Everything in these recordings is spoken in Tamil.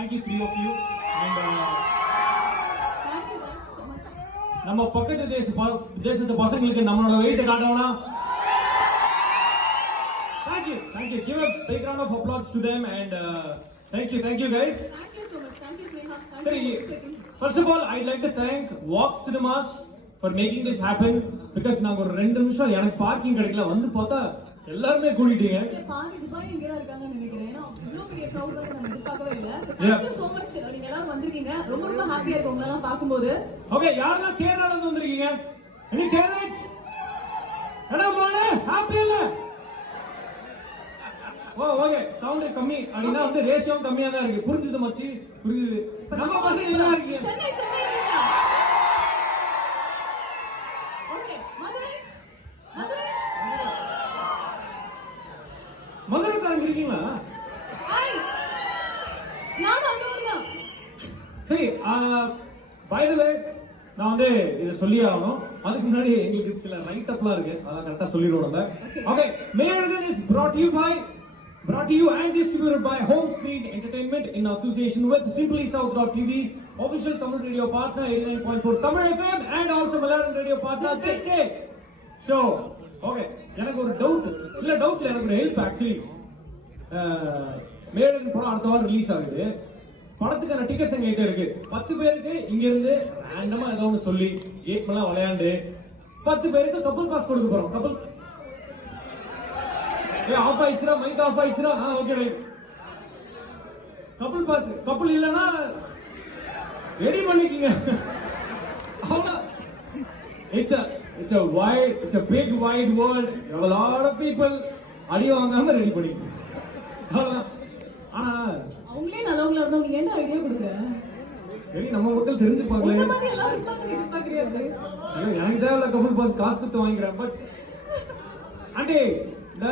thank you, three of you. And Thank you so much. நம்ம பக்கத்து தேசத்து பசங்களுக்கு நம்மளோட wait காட்டணும்னா thank you. Give a big round of applause to them and thank you guys. Thank you so much. Thank you, Sneha. Thank Sorry, you. first of all, I'd like to thank Vox Cinemas for making this happen because நாங்க ஒரு 2 நிமிஷம் எனக்கு பார்க்கிங் கிடைக்கல வந்து பார்த்தா எல்லாரும் கூடிட்டீங்க. பாதி துபாய் இங்க இருக்காங்கன்னு நினைக்கிறேன். ஏன்னா இவ்வளவு பெரிய crowd வந்து நான் எதிர்பார்க்கவே இல்ல. Thank you so much. நீங்க எல்லாரும் வந்திருக்கீங்க. ரொம்ப ஹாப்பியா இருக்கு உங்களை எல்லாம் பாக்கும்போது. ஓகே, யாரெல்லாம் கேரளால இருந்து வந்திருக்கீங்க? எனி கேரளாஸ்? எடா போனே ஹாப்பி இல்ல? ஓகே, சவுண்ட் கம்மி அப்படினா வந்து ரேஷியோ கம்மியா தான் இருக்கு. புரிஞ்சுது மச்சி? புரியுது. நம்ம பசங்க எங்க இருக்கீங்க? சென்னை இல்ல. ஓகே, மதுரைக்காரங்க இருக்கீங்களா? ஹாய். நான் அங்க வரேன். சரி, பை தி வே நான் வந்து இத சொல்லி ஆகணும். அதுக்கு முன்னாடி எங்களுக்கு சில ரைட் அப்லாம் இருக்கு. அத கரெக்ட்டா சொல்லிரோம் நம்ம. Okay, Meyagan is brought to you and distributed by Home Screen Entertainment in association with simplysouth.tv, official Tamil radio partner 89.4 Tamil FM and also Malayalam radio partner Say. So, okay, எனக்கு ஒரு டவுட் எனக்கு ஒரு ஹெல்ப் ஆக்சுவலி. Meyagan படம் அடுத்த வாரம் ரிலீஸ் ஆகுது. படத்துக்கான டிக்கெட்ஸ் எங்கிட்ட இருக்கு. 10 பேருக்கு இங்க இருந்து ரேண்டமா ஏதோ ஒன்று சொல்லி கேட் எல்லாம் விளையாண்டு 10 பேருக்கு கப்பல் பாஸ் கொடுக்க போறோம். கப்பல் ஆஃப் ஆயிடுச்சுனா மைக் ஆஃப் ஆயிடுச்சுனா ஓகே ரைட். கப்பல் பாஸ் கப்பல் இல்லனா ரெடி பண்ணிக்கீங்க. It's a big wide world. There are a lot of people. அடி வாங்காம ரெடி பண்ணிக்கீங்க. அவ்வளவுதான். ஆனா அவங்களே நல்லவங்களா இருந்தா நீ என்ன ஐடியா கொடுக்குற? சரி, நம்ம மக்கள் தெரிஞ்சுப்பாங்க. இந்த மாதிரி எல்லாம் இருப்பாங்க. எனக்கு தேவையில்ல கப்பல் பாஸ் காசு கொடுத்து வாங்கிக்கிறேன். பட் ஆண்டி இந்த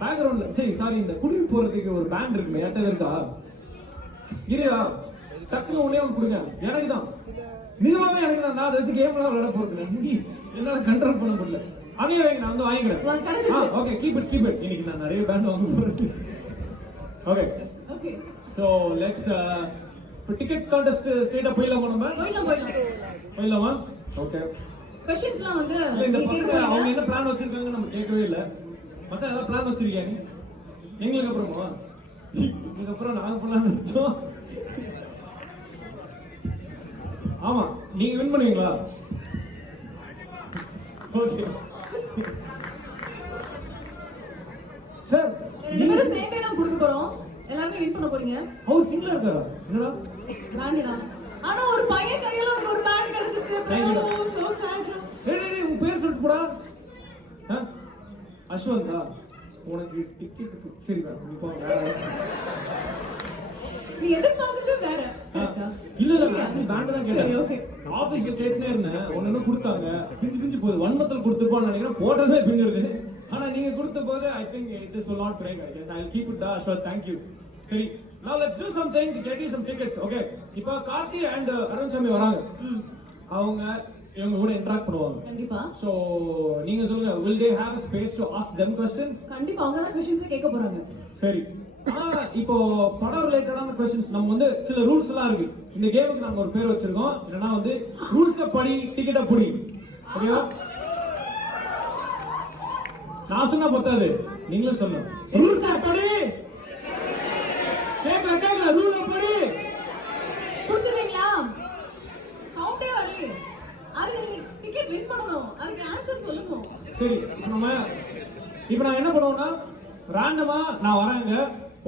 பேக்ரவுண்ட்ல சாரி இந்த குடில் போறதுக்கு ஒரு பேண்ட் இருக்குமே, என்கிட்ட இருக்கா? இருக்கா? டக்குனு ஒண்ணே ஒன்று கொடுங்க. எனக்கு தான் நிஜமாவே எனக்கு தான். நான் அதை வச்சு கேம் எல்லாம் விளையாட போறது என்னால கண்ட்ரோல் பண்ண முடியல. அதையும் வாங்கி நான் வந்து வாங்கிக்கிறேன். Okay, keep it. இன்னைக்கு நான் நிறைய பேண்ட் வாங்க போறேன். Okay, so let's ticket contest straight போயிடலாமா? நம்ம போயிடலாமா? ஓகே, क्वेश्चंसலாம் வந்து இந்த பசங்க அவங்க என்ன பிளான் வச்சிருக்காங்க நம்ம கேட்கவே இல்ல. மச்சான் ஏதாவது பிளான் வச்சிருக்கியா நீ? எங்களுக்கு அப்புறமா இதுக்கு அப்புறம் நாங்க பிளான் வச்சோம். ஆமா, நீங்க வின் பண்ணுவீங்களா? ஓகே சார், ரெண்டு பேரும் சேர்ந்தே தான் கொடுக்க போறோம். எல்லாரும் வின் பண்ண போறீங்க. ஹவுஸ் சிங்கிளா இருக்கா? என்னடா பிராண்டடா? ஆனா ஒரு பையன் கையில உனக்கு ஒரு பேண்ட் கிடைச்சிச்சு. So sad. டேய் உன் பேர் சொல்லிட்டு போடா. அஸ்வந்தா, உனக்கு டிக்கெட் சரி வேற நீ போ. நீ எதிர்பார்த்தது வேற. இல்ல ஆக்சுவலி பேண்ட் தான் கேட்டேன். ஆபீஸ்ல கேட்டே இருந்தேன். ஒன்னு கொடுத்தாங்க. பிஞ்சு போகுது. வன்மத்தில் கொடுத்துருப்பான்னு நினைக்கிறேன். போட்டதே பிஞ்சிருது. ஆனா நீங்க கொடுத்த போது I think this will not break. I guess I'll keep it da. So thank you. சரி, now let's do something to get you some tickets. Okay, இப்போ கார்த்தி and அருண்சாமி வராங்க. அவங்க இவங்க கூட இன்டராக்ட் பண்ணுவாங்க கண்டிப்பா. சோ நீங்க சொல்லுங்க, will they have a space to ask them question? கண்டிப்பா அவங்க தான் क्वेश्चंस கேட்க போறாங்க. சரி, இப்போ படம் ரிலேட்டடான क्वेश्चंस நம்ம வந்து சில ரூல்ஸ் எல்லாம் இருக்கு. இந்த கேமுக்கு நாங்க ஒரு பேர் வச்சிருக்கோம். என்னன்னா வந்து ரூல்ஸ் படி டிக்கெட் படி. ஓகேவா? நான் சொன்னா பத்தாது, நீங்களும் சொல்லணும். ரூல்ஸ் படி. கேட்கல ரூல்ஸ் படி. புரிஞ்சுறீங்களா? கவுண்டே வரல. அது நீ டிக்கெட் வின் பண்ணனும். அதுக்கு ஆன்சர் சொல்லணும். சரி, இப்போ நான் என்ன பண்ணுவேன்னா ரேண்டமா நான் வரேங்க.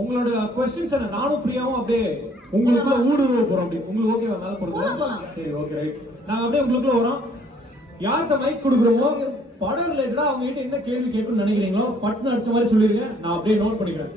உங்களோட क्वेश्चंस என்ன நானும் பிரியாவும் அப்படியே உங்களுக்குள்ள ஊடுருவ போறோம். அப்படியே உங்களுக்கு ஓகேவா? மேல போறது. சரி, ஓகே ரைட். நாங்க அப்படியே உங்களுக்குள்ள வரோம். யார்கிட்ட மைக் கொடுக்குறோமோ படம் ரிலேட்டடா அவங்க கிட்ட என்ன கேள்வி கேட்கணும்னு நினைக்கிறீங்களோ பட்டன் அடிச்ச மாதிரி சொல்லிருங்க. நான் அப்படியே நோட் பண்ணிக்கிறேன்.